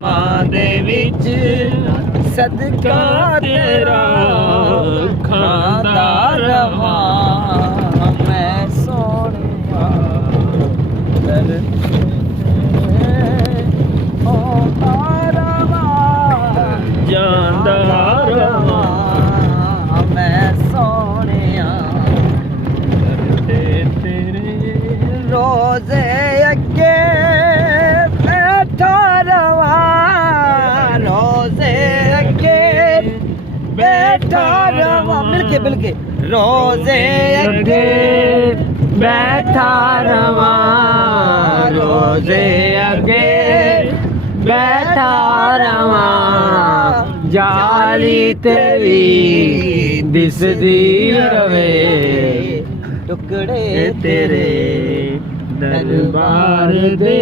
ਮਾਂ ਦੇ ਵਿੱਚ ਸਦਕਾ ਤੇਰਾ ਖਾਂਦਾ ਰਵਾਂ ਮੈਂ ਸੋਹਣਿਆ ਦਰ ਓ ਰਵਾਂ ਜਾਂਦਾ ਰਵਾਂ ਮੈਂ ਸੋਹਣਿਆ ਤੇ ਤੇਰੇ ਰੋਜ਼ੇ ਅੱਗੇ बैठा रवा मिलके रोजे अगे बैठा रवा रोजे अगे बैठा रवा जाली तेरी दिसदी रवे टुकड़े तेरे दरबार दे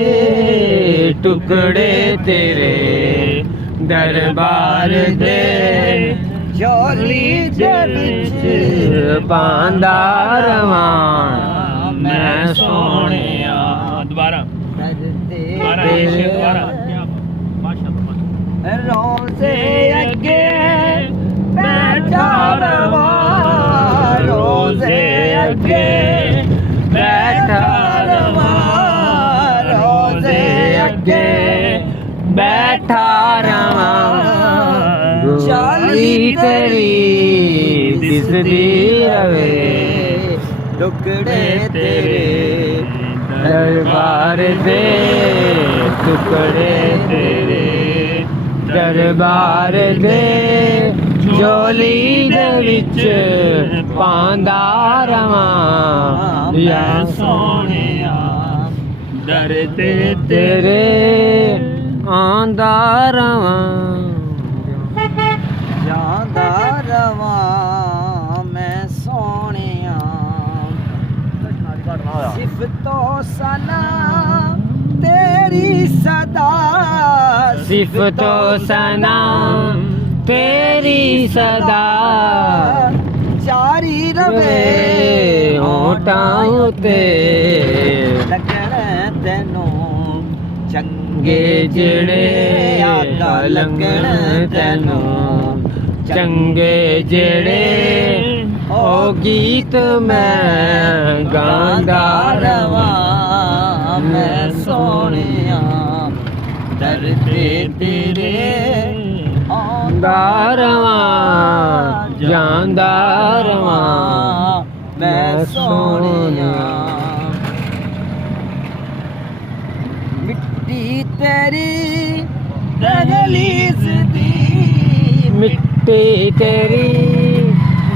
टुकड़े तेरे दरबार दे झोली दे विच पांदा रवां मैं सोहणिया दोबारा रोज़े अगे बैठा रवां रोज़े अगे बैठा रवां रोज़े अगे बैठा रवां चाली तेरी दिसदी रवे टुकड़े तेरे दरबार दे टुकड़े तेरे दरबार दे झोली दे विच पांदा रवां या सोहणिया दर ते तेरे आंदा रवां ਜਾਂਦਾ ਰਵਾਂ ਮੈਂ ਸੋਹਣਿਆ ਸਿਫਤੋ ਸਨਾ ਤੇਰੀ ਸਦਾ ਸਿਫਤੋ ਸਨਾ ਤੇਰੀ ਸਦਾ ਜਾਰੀ ਰਵੇ ਹੋਠਾਂ ਉਤੇ ਲੱਗਣ ਤੈਨੂੰ ਚੰਗੇ ਜਿਹੜੇ ਆਗਾ ਲੱਗਣ ਤੈਨੂੰ ਚੰਗੇ ਜਿਹੜੇ ਉਹ ਗੀਤ ਮੈਂ ਗਾਉਂਦਾ ਰਵਾਂ ਮੈਂ ਸੋਹਣਿਆ ਦਰ ਤੇ ਤੇਰੇ ਆਉਂਦਾ ਰਵਾਂ ਜਾਂਦਾ ਰਵਾਂ ਮੈਂ ਸੋਹਣਿਆ मिट्टी तेरी दहलीज दी मिट्टी तेरी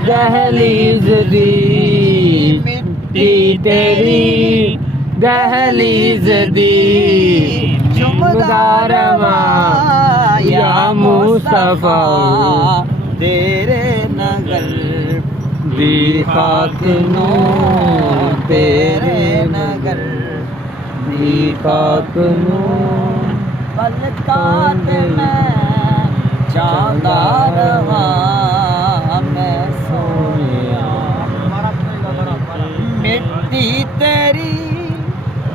दहलीज दी मिट्टी तेरी दहलीज दी चुमदा रवां या मुस्तफा तेरे नगर दी खाक नू तेरे नगर दी खाक नू पलकां ते मैं चाहता रवां मैं सोहणिया मिट्टी तेरी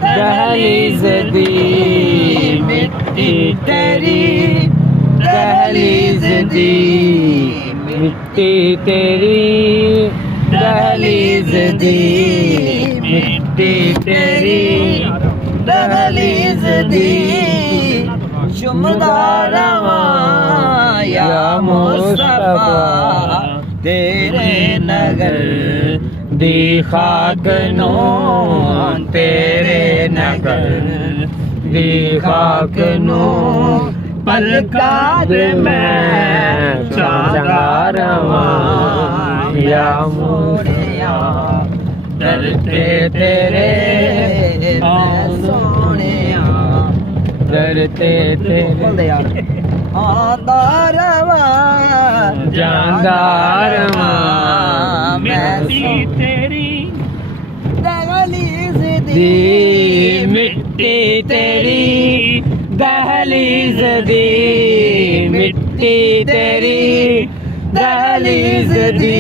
दहलीज दी मिट्टी तेरी दहलीज दी मिट्टी तेरी दहलीज दी मिट्टी तेरी दहलीज दी चुमदा रवां या मुस्तफा तेरे नगर दी खाक नू तेरे नगर दी खाक नू पलकां दे मैं चाहता रवां या मुस्तफा दर ते तेरे सोहणिया दर ते तेरे आंदा रवां जांदा रवां मैं तेरी दहलीज दी मिट्टी तेरी दहलीज दी मिट्टी तेरी दहलीज दी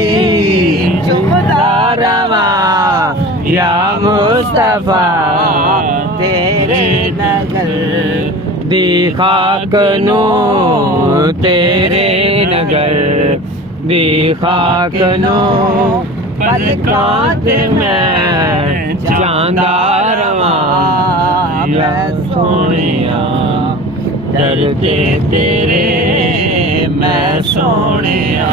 चुमदा रवां या मुस्तफा तेरे नगर ਦੀ ਖਾਕ ਨੂੰ ਤੇਰੇ ਨਗਰ ਦੀ ਖਾਕ ਨੂੰ ਪਲਕਾਂ ਤੇ ਮੈਂ ਜਾਂਦਾ ਰਵਾਂ ਮੈਂ ਸੋਹਣਿਆ ਦਰ ਤੇ ਤੇਰੇ ਮੈਂ ਸੋਹਣਿਆ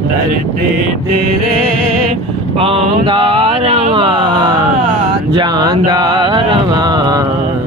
ਦਰ ਤੇ ਤੇਰੇ ਪਾਉਂਦਾ ਰਵਾਂ ਜਾਂਦਾ ਰਵਾਂ